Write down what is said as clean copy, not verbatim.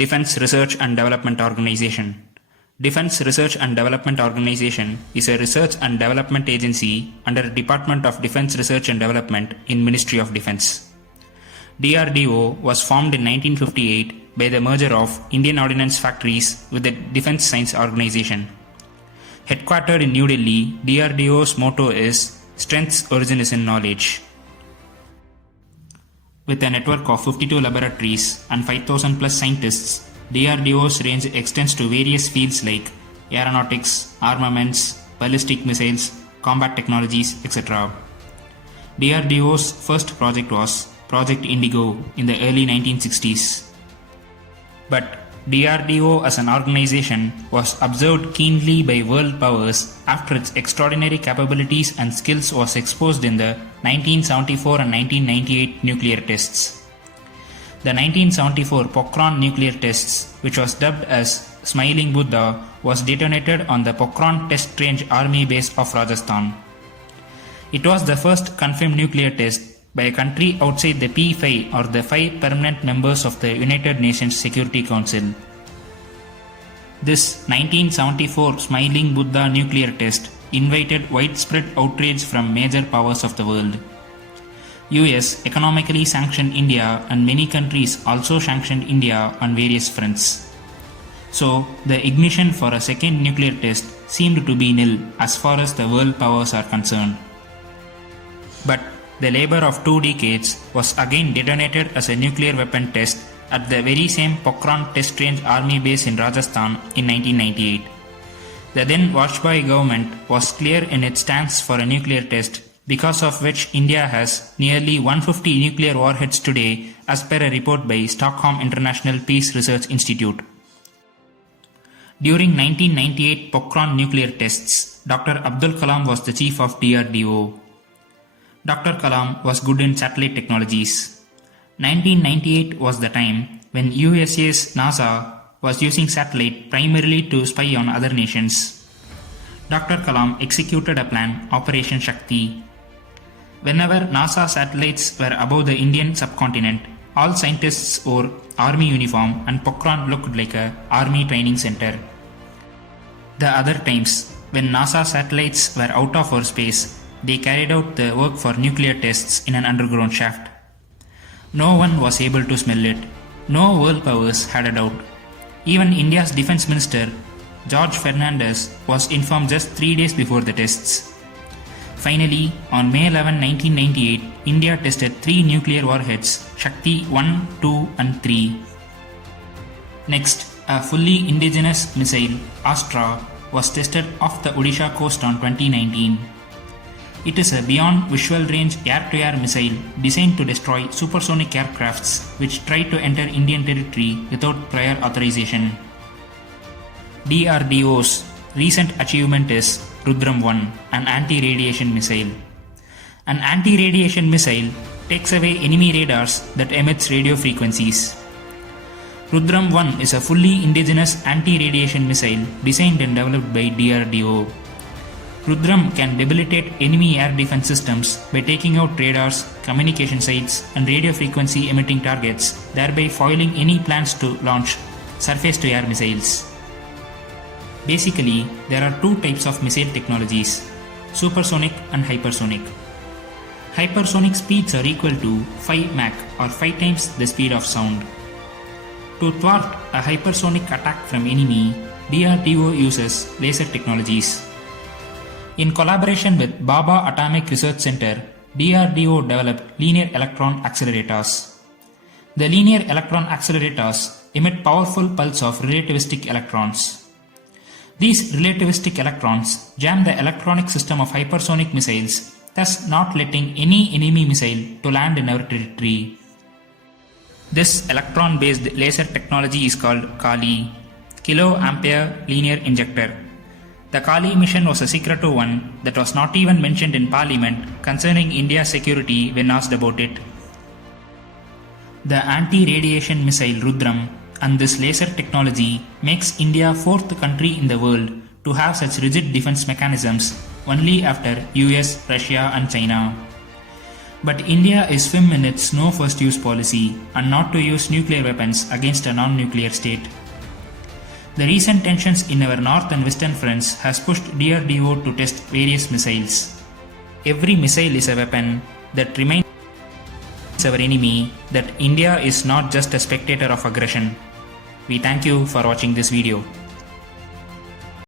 Defense Research and Development Organization. Defense Research and Development Organization is a research and development agency under Department of Defense Research and Development in Ministry of Defense. DRDO was formed in 1958 by the merger of Indian Ordnance Factories with the Defense Science Organization. Headquartered in New Delhi, DRDO's motto is Strength's origin is in knowledge. With a network of 52 laboratories and 5,000 plus scientists, DRDO's range extends to various fields like aeronautics, armaments, ballistic missiles, combat technologies, etc. DRDO's first project was Project Indigo in the early 1960s. But DRDO as an organization was observed keenly by world powers after its extraordinary capabilities and skills was exposed in the 1974 and 1998 nuclear tests. The 1974 Pokhran nuclear tests, which was dubbed as Smiling Buddha, was detonated on the Pokhran Test Range Army Base of Rajasthan. It was the first confirmed nuclear test by a country outside the P5 or the 5 permanent members of the United Nations Security Council. This 1974 Smiling Buddha nuclear test invited widespread outrage from major powers of the world. US economically sanctioned India and many countries also sanctioned India on various fronts. So, the ignition for a second nuclear test seemed to be nil as far as the world powers are concerned. But the labor of 2 decades was again detonated as a nuclear weapon test at the very same Pokhran Test Range Army Base in Rajasthan in 1998. The then Vajpayee government was clear in its stance for a nuclear test, because of which India has nearly 150 nuclear warheads today as per a report by Stockholm International Peace Research Institute. During 1998 Pokhran nuclear tests, Dr. Abdul Kalam was the chief of DRDO. Dr. Kalam was good in satellite technologies. 1998 was the time when USA's NASA was using satellite primarily to spy on other nations. Dr. Kalam executed a plan, Operation Shakti. Whenever NASA satellites were above the Indian subcontinent, all scientists wore army uniform and Pokhran looked like a army training center. The other times, when NASA satellites were out of our space, they carried out the work for nuclear tests in an underground shaft. No one was able to smell it. No world powers had a doubt. Even India's defense minister, George Fernandez, was informed just 3 days before the tests. Finally, on May 11, 1998, India tested 3 nuclear warheads, Shakti 1, 2 and 3. Next, a fully indigenous missile, Astra, was tested off the Odisha coast on 2019. It is a beyond visual range air-to-air missile designed to destroy supersonic aircrafts which try to enter Indian territory without prior authorization. DRDO's recent achievement is Rudram-1, an anti-radiation missile. An anti-radiation missile takes away enemy radars that emits radio frequencies. Rudram-1 is a fully indigenous anti-radiation missile designed and developed by DRDO. Rudram can debilitate enemy air defense systems by taking out radars, communication sites, and radio frequency emitting targets, thereby foiling any plans to launch surface-to-air missiles. Basically, there are 2 types of missile technologies, supersonic and hypersonic. Hypersonic speeds are equal to 5 Mach or 5 times the speed of sound. To thwart a hypersonic attack from enemy, DRDO uses laser technologies. In collaboration with Bhabha Atomic Research Center, DRDO developed linear electron accelerators. The linear electron accelerators emit powerful pulse of relativistic electrons. These relativistic electrons jam the electronic system of hypersonic missiles, thus not letting any enemy missile to land in our territory. This electron-based laser technology is called KALI, Kilo Ampere Linear Injector. The KALI mission was a secretive one that was not even mentioned in Parliament concerning India's security when asked about it. The anti-radiation missile Rudram and this laser technology makes India 4th country in the world to have such rigid defense mechanisms only after US, Russia and China. But India is firm in its no first use policy and not to use nuclear weapons against a non-nuclear state. The recent tensions in our north and western fronts has pushed DRDO to test various missiles. Every missile is a weapon that reminds our enemy that India is not just a spectator of aggression. We thank you for watching this video.